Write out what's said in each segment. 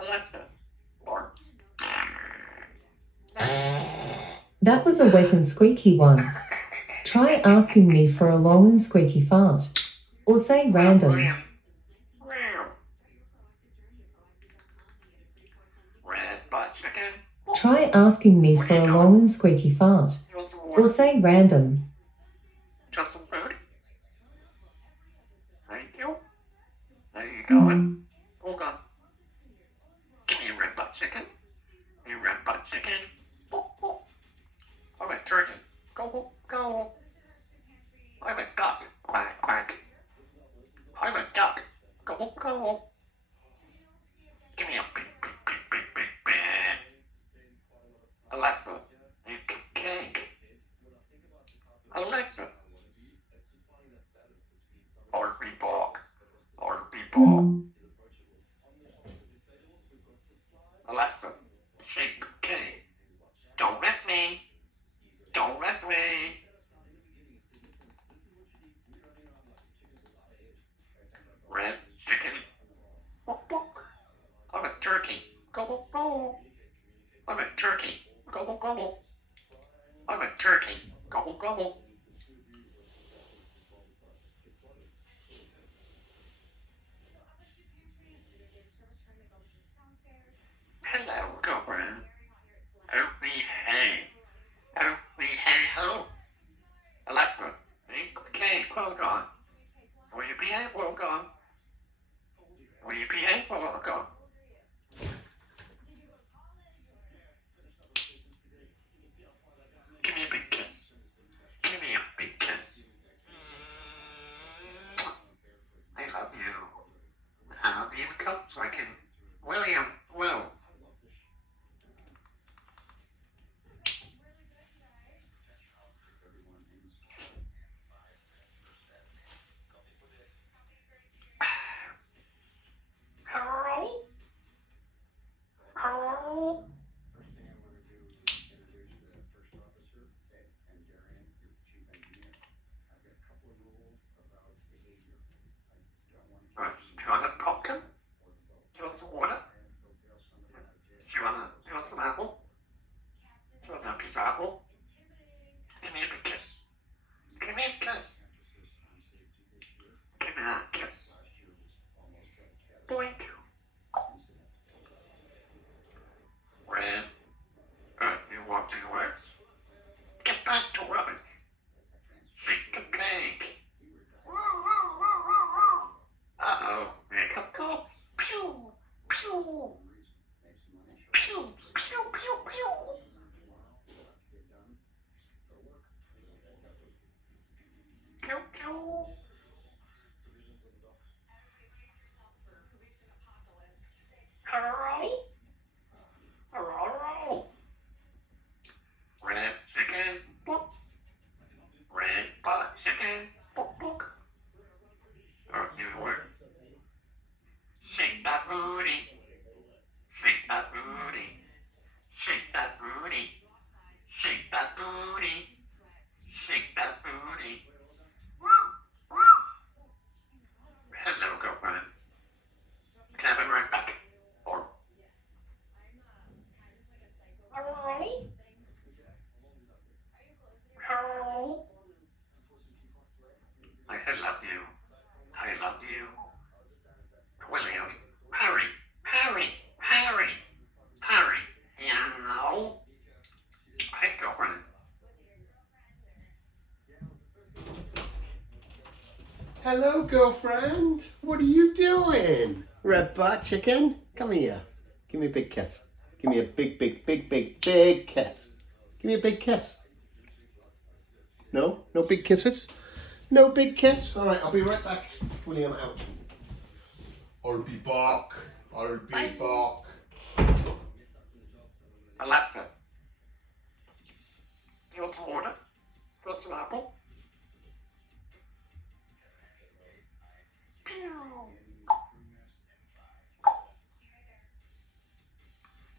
Alexa, barks. That was a wet and squeaky one. Try asking me for a long and squeaky fart. Or say random. Red butt chicken. Try asking me for a long and squeaky fart. Or say random. Got some food? Thank you. There you go. Hold on. Give me a red butt chicken. A red butt chicken. I'm a turkey. Go, go. I'm a duck. Quack, quack. I'm a duck. Go, go. Give me a big, big, big, big, big, big. Alexa, make a cake. Alexa. Arby Bog. Arby Bog. Alexa, shake cake. Don't mess me. Don't mess me. Red chicken. I'm a turkey. Gobble, gobble. I'm a turkey. Gobble, gobble. I'm a turkey. Gobble, gobble. Hello, girlfriend. Help me, hey. Help me, hey, ho. Alexa, okay, hold on. Will you behave? Hold on. Will you behave? Hold on. Give me a big kiss. Give me a big kiss. I love you. I'll be in the cup so I can. William, Will. Hello? Hello? Do you want a pumpkin? Do you want some water? Do you want some apple? Do you want some piece of apple? Give me a big kiss. Give me a kiss. Give me that kiss. Boink. Red. You want to work? Get back to rubbing. Shake the cake. Uh-oh. Makeup go. Pew. Pew. Pew. Pew. Pew. Pew. Pew. Pew. Hello? Hello? Red chicken. Boop. Red butt chicken. Boop, boop. New word. Shake that booty. Shake that booty. Shake that booty. Shake that booty. Shake that booty. Woo! Woo! Hello, girlfriend. Can I be right back? Or... Hello? Hello? I love you. I love you. William. Harry. Harry. Harry. Harry. Hello? Hey, girlfriend. Hello, girlfriend. What are you doing? Red butt chicken? Come here. Give me a big kiss. Give me a big, big, big, big, big kiss. Give me a big kiss. No? No big kisses? No big kiss? All right, I'll be right back. William out. I'll be back. I'll be back. Alexa. You want some water? You want some apple?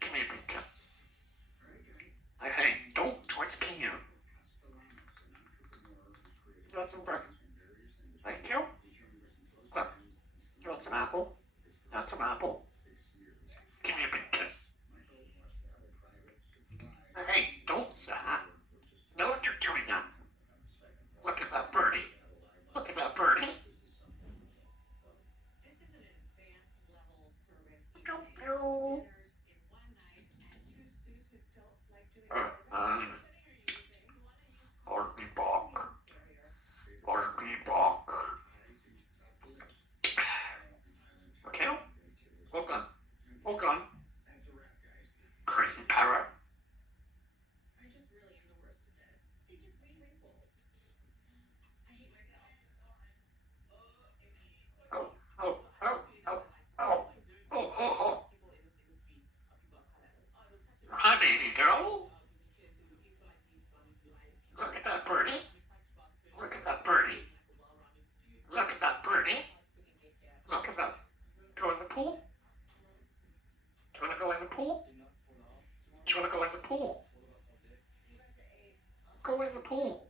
Give me a big kiss. Hey, don't touch me here. You want some breakfast? Thank you. Look, you want some apple? You want some apple? Give me pool? You want to go in the pool? Go in the pool.